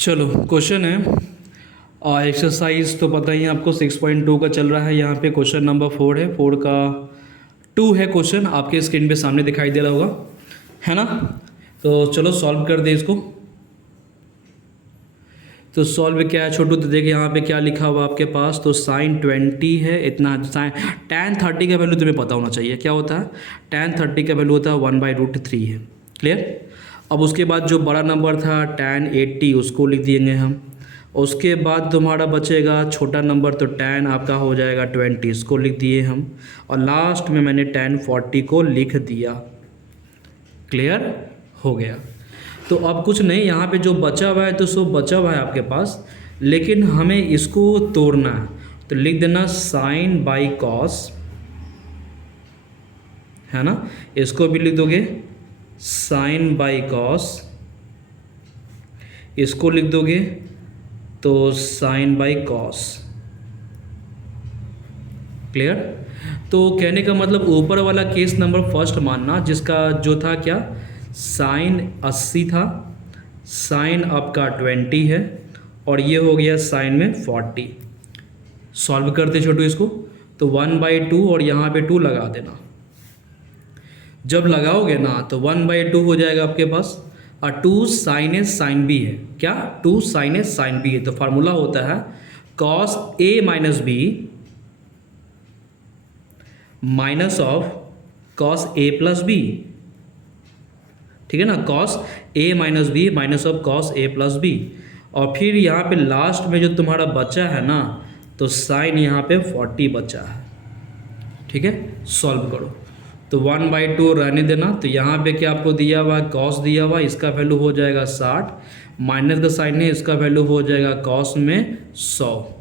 चलो क्वेश्चन है एक्सरसाइज तो पता ही है आपको 6.2 का चल रहा है। यहाँ पे क्वेश्चन नंबर 4 है, 4 का 2 है क्वेश्चन, आपके स्क्रीन पे सामने दिखाई दे रहा होगा, है ना। तो चलो सॉल्व कर दे इसको। तो सॉल्व क्या है छोटू, तो देखिए यहाँ पे क्या लिखा हुआ आपके पास, तो साइन 20 है इतना, साइन tan 30 का वैल्यू तुम्हें पता होना चाहिए क्या होता है। tan 30 का वैल्यू होता है 1/√3 है, क्लियर। अब उसके बाद जो बड़ा नंबर था tan 80 उसको लिख देंगे हम। उसके बाद तुम्हारा बचेगा छोटा नंबर, तो tan आपका हो जाएगा 20, इसको लिख दिए हम। और लास्ट में मैंने tan 40 को लिख दिया, क्लियर हो गया। तो अब कुछ नहीं, यहाँ पे जो बचा हुआ है तो सो बचा हुआ है आपके पास, लेकिन हमें इसको तोड़ना है। तो लिख देना साइन बाई कॉस, है ना। इसको भी लिख दोगे साइन बाई कॉस, इसको लिख दोगे तो साइन बाई कॉस, क्लियर। तो कहने का मतलब ऊपर वाला केस नंबर फर्स्ट मानना, जिसका जो था क्या, साइन 80 था, साइन आपका 20 है, और ये हो गया साइन में 40। सॉल्व करते छोटू इसको, तो 1/2 और यहाँ पे 2 लगा देना। जब लगाओगे ना तो 1/2 हो जाएगा आपके पास, और 2 साइन ए साइन बी है क्या, 2 साइन ए साइन बी है। तो फार्मूला होता है cos A minus B minus of cos A plus B, ठीक है ना। Cos A minus B minus of cos A plus B, और फिर यहाँ पे लास्ट में जो तुम्हारा बचा है ना, तो साइन यहाँ पे 40 बचा है, ठीक है। सॉल्व करो तो 1/2 रहने देना। तो यहाँ पे क्या आपको दिया हुआ, कॉस दिया हुआ, इसका वैल्यू हो जाएगा 60, माइनस का साइन है, इसका वैल्यू हो जाएगा कॉस में 100,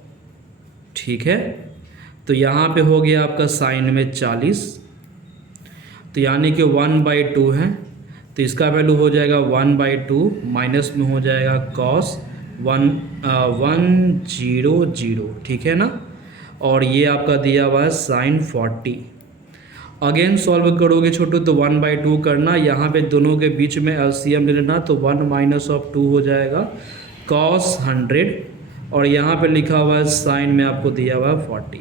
ठीक है। तो यहाँ पे हो गया आपका साइन में 40, तो यानी कि 1/2 है, तो इसका वैल्यू हो जाएगा 1/2 माइनस में हो जाएगा कॉस 100, ठीक है ना। और ये आपका दिया हुआ है साइन 40। अगेन सॉल्व करोगे छोटू तो 1/2 करना, यहाँ पे दोनों के बीच में एलसीएम ले लेना, तो 1 माइनस ऑफ 2 हो जाएगा कॉस 100, और यहाँ पे लिखा हुआ है साइन में आपको दिया हुआ है 40।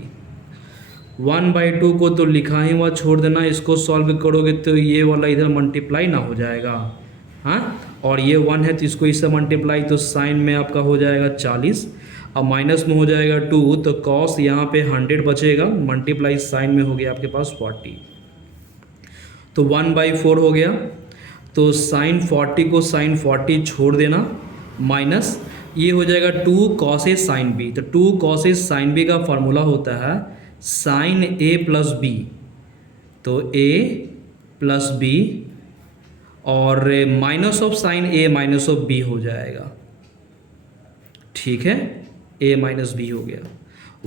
1/2 को तो लिखा ही हुआ छोड़ देना, इसको सॉल्व करोगे तो ये वाला इधर मल्टीप्लाई ना हो जाएगा, हाँ। और ये 1 है तो इसको इससे मल्टीप्लाई, तो साइन में आपका हो जाएगा 40, और माइनस में हो जाएगा 2, तो कॉस यहाँ पे 100 बचेगा, मल्टीप्लाई साइन में हो गया आपके पास 40, तो 1/4 हो गया। तो साइन 40 को साइन 40 छोड़ देना, माइनस ये हो जाएगा 2 कॉस ए साइन बी। तो 2 कॉस ए साइन बी का फार्मूला होता है साइन ए प्लस बी, तो ए प्लस बी, और minus of sine A minus of B हो जाएगा, ठीक है। ए माइनस बी हो गया,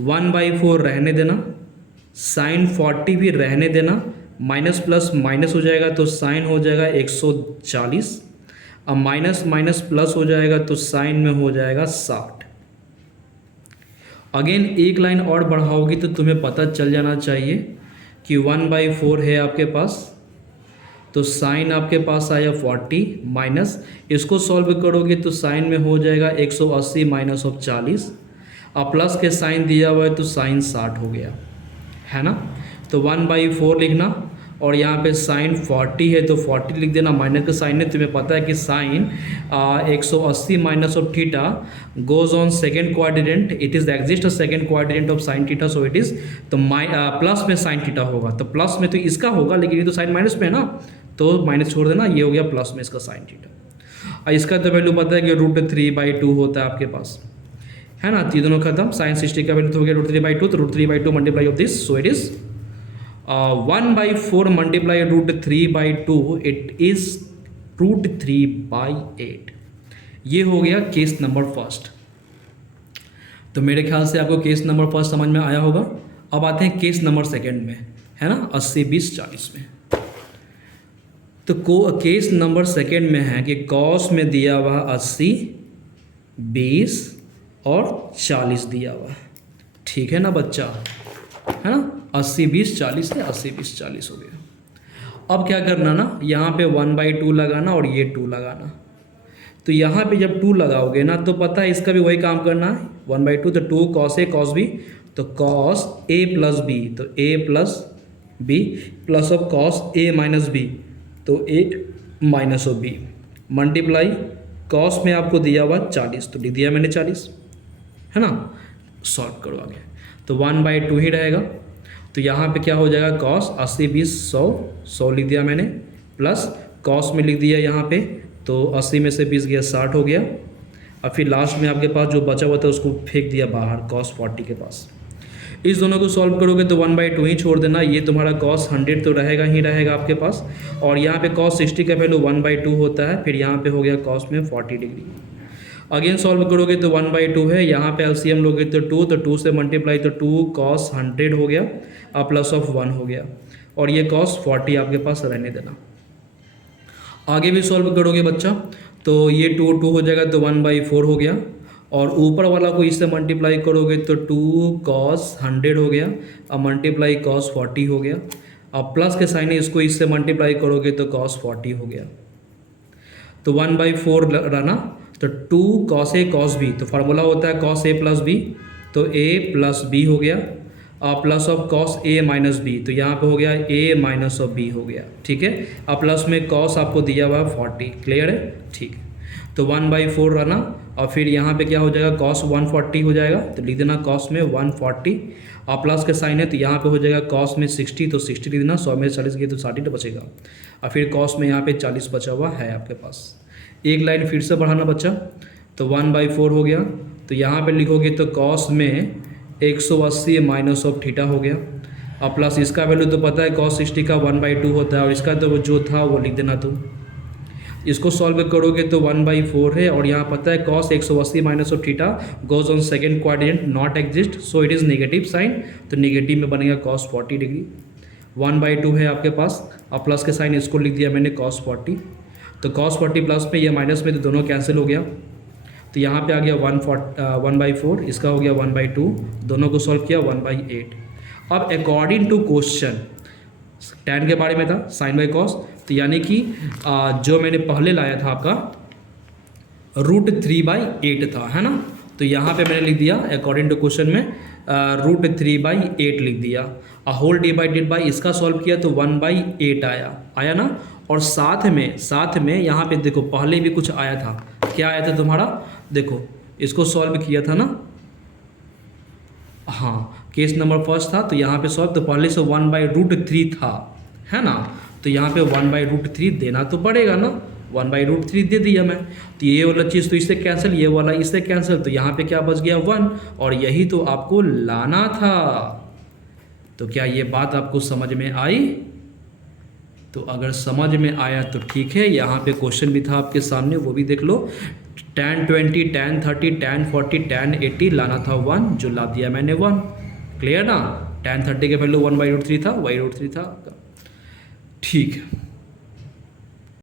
1/4 रहने देना, साइन 40 भी रहने देना, माइनस प्लस माइनस हो जाएगा तो साइन हो जाएगा 140, अब माइनस माइनस प्लस हो जाएगा तो साइन में हो जाएगा 60। अगेन एक लाइन और बढ़ाओगी तो तुम्हें पता चल जाना चाहिए कि 1/4 है आपके पास, तो साइन आपके पास आया 40, माइनस इसको सॉल्व करोगे तो साइन में हो जाएगा 180 माइनस ऑफ 40, और प्लस के साइन दिया हुआ है तो साइन 60 हो गया, है ना। तो 1/4 लिखना, और यहाँ पे साइन 40 है तो 40 लिख देना, माइनस का साइन है, तुम्हें पता है कि sine 180 minus of theta goes on second quadrant, it is exist second quadrant of sine theta, so it is, तो प्लस में साइन थीटा होगा, तो प्लस में तो इसका होगा, लेकिन ये तो साइन माइनस में है ना, तो माइनस छोड़ देना, ये हो गया प्लस में इसका साइन थीटा। और इसका तो वैल्यू पता है कि √3/2 होता है आपके पास, है ना। तो ये दोनों खत्म, साइन 60 का वैल्यू तो हो गया √3/2, तो √3/2 multiply of this, so it is 1/4 multiply √3/2, it is √3/8। ये हो गया केस नंबर फर्स्ट। तो मेरे ख्याल से आपको केस नंबर फर्स्ट समझ में आया होगा। अब आते हैं केस नंबर सेकंड में, है ना, 80 20 40 में। तो केस नंबर सेकंड में है कि कॉस में दिया हुआ 80 20 और 40 दिया हुआ है, ठीक है ना बच्चा, है ना। 80 20 40 है, 80 20 40 हो गया। अब क्या करना ना, यहाँ पे 1/2 लगाना और ये 2 लगाना, तो यहाँ पे जब 2 लगाओगे ना तो पता है इसका भी वही काम करना है, 1/2 तो 2 cos A cos B, तो cos A प्लस बी तो A plus B plus of cos A minus B तो A minus of B multiply cos में आपको दिया हुआ 40 तो लिख दिया मैंने 40, है ना। सॉल्व करो आगे, तो 1/2 ही रहेगा। तो यहाँ पे क्या हो जाएगा, cos 80 20 100 लिख दिया मैंने, प्लस cos में लिख दिया यहाँ पे, तो 80 में से 20 गया 60 हो गया। अब फिर लास्ट में आपके पास जो बचा हुआ था उसको फेंक दिया बाहर cos 40 के पास। इस दोनों को सॉल्व करोगे तो 1/2 ही छोड़ देना, ये तुम्हारा cos 100 तो रहेगा ही रहेगा आपके पास, और यहाँ पे cos 60 का वैल्यू 1/2 होता है, फिर यहाँ पे हो गया cos में 40 डिग्री। अगेन सॉल्व करोगे तो 1/2 है, यहाँ पे एलसीएम लोगे तो 2, तो 2 से मल्टीप्लाई तो 2 cos 100 हो गया, अब प्लस ऑफ 1 हो गया, और ये cos 40 आपके पास रहने देना। आगे भी सॉल्व करोगे बच्चा तो ये 2 हो जाएगा तो 1/4 हो गया, और ऊपर वाला को इससे मल्टीप्लाई करोगे तो 2 cos 100 हो गया, अब मल्टीप्लाई cos 40 हो गया, अब प्लस के साइन है इसको इससे मल्टीप्लाई करोगे तो cos 40 हो गया, तो 1/4 रहना, तो 2 cos A cos B, तो फार्मूला होता है cos A प्लस B, तो A प्लस B हो गया, plus of cos A minus B, तो यहाँ पे हो गया A माइनस ऑफ B हो गया, ठीक है। अब प्लस में cos आपको दिया हुआ 40, क्लियर है, ठीक है। तो 1/4 रहना, और फिर यहाँ पे क्या हो जाएगा cos 140 हो जाएगा, तो लिख देना cos में 140, और प्लस के साइन है तो यहाँ पे हो जाएगा cos में 60, तो 60 लिख देना, 100 में 40 गए तो 60 बचेगा, और फिर cos में यहाँ पे 40 बचा हुआ है आपके पास। एक लाइन फिर से बढ़ाना बच्चा, तो 1/4 हो गया, तो यहाँ पे लिखोगे तो cos में 180 माइनस ऑफ थीटा हो गया, और प्लस इसका वैल्यू तो पता है cos 60 का 1/2 होता है, और इसका तो जो था वो लिख देना। तो इसको सॉल्व करोगे तो 1/4 है, और यहाँ पता है cos 180 minus of theta goes on second quadrant not exist, so it is negative sine, तो नेगेटिव में बनेगा cos 40 डिग्री। 1/2 है आपके पास, और प्लस के साइन इसको लिख दिया मैंने cos 40, तो cos 40 प्लस में ये माइनस में तो दोनों कैंसिल हो गया, तो यहाँ पे आ गया 1/4, इसका हो गया 1/2, दोनों को सॉल्व किया 1/8। अब अकॉर्डिंग टू क्वेश्चन tan के बारे में था sin बाई cos, तो यानी कि जो मैंने पहले लाया था आपका √3/8 था, है ना, तो यहाँ पे मैंने लिख दिया अकॉर्डिंग टू क्वेश्चन में √3/8 लिख दिया, होल डिवाइडेड बाई इसका सॉल्व किया तो 1/8 आया ना। और साथ में यहाँ पे देखो पहले भी कुछ आया था, क्या आया था तुम्हारा, देखो इसको सॉल्व किया था ना, हाँ केस नंबर फर्स्ट था, तो यहाँ पे सॉल्व तो पहले से 1/√3 था, है ना, तो यहाँ पे 1/√3 देना तो पड़ेगा ना, 1/√3 दे दिया मैं, तो ये वाला चीज़ तो इससे कैंसिल, ये वाला इससे कैंसिल, तो यहाँ पे क्या बच गया 1, और यही तो आपको लाना था। तो क्या ये बात आपको समझ में आई? तो अगर समझ में आया तो ठीक है, यहाँ पे क्वेश्चन भी था आपके सामने, वो भी देख लो, tan 20 tan 30 tan 40 tan 80 लाना था 1, जो ला दिया मैंने 1, क्लियर ना। tan 30 के वैल्यू 1/√3 था, 1/√3 था, ठीक है।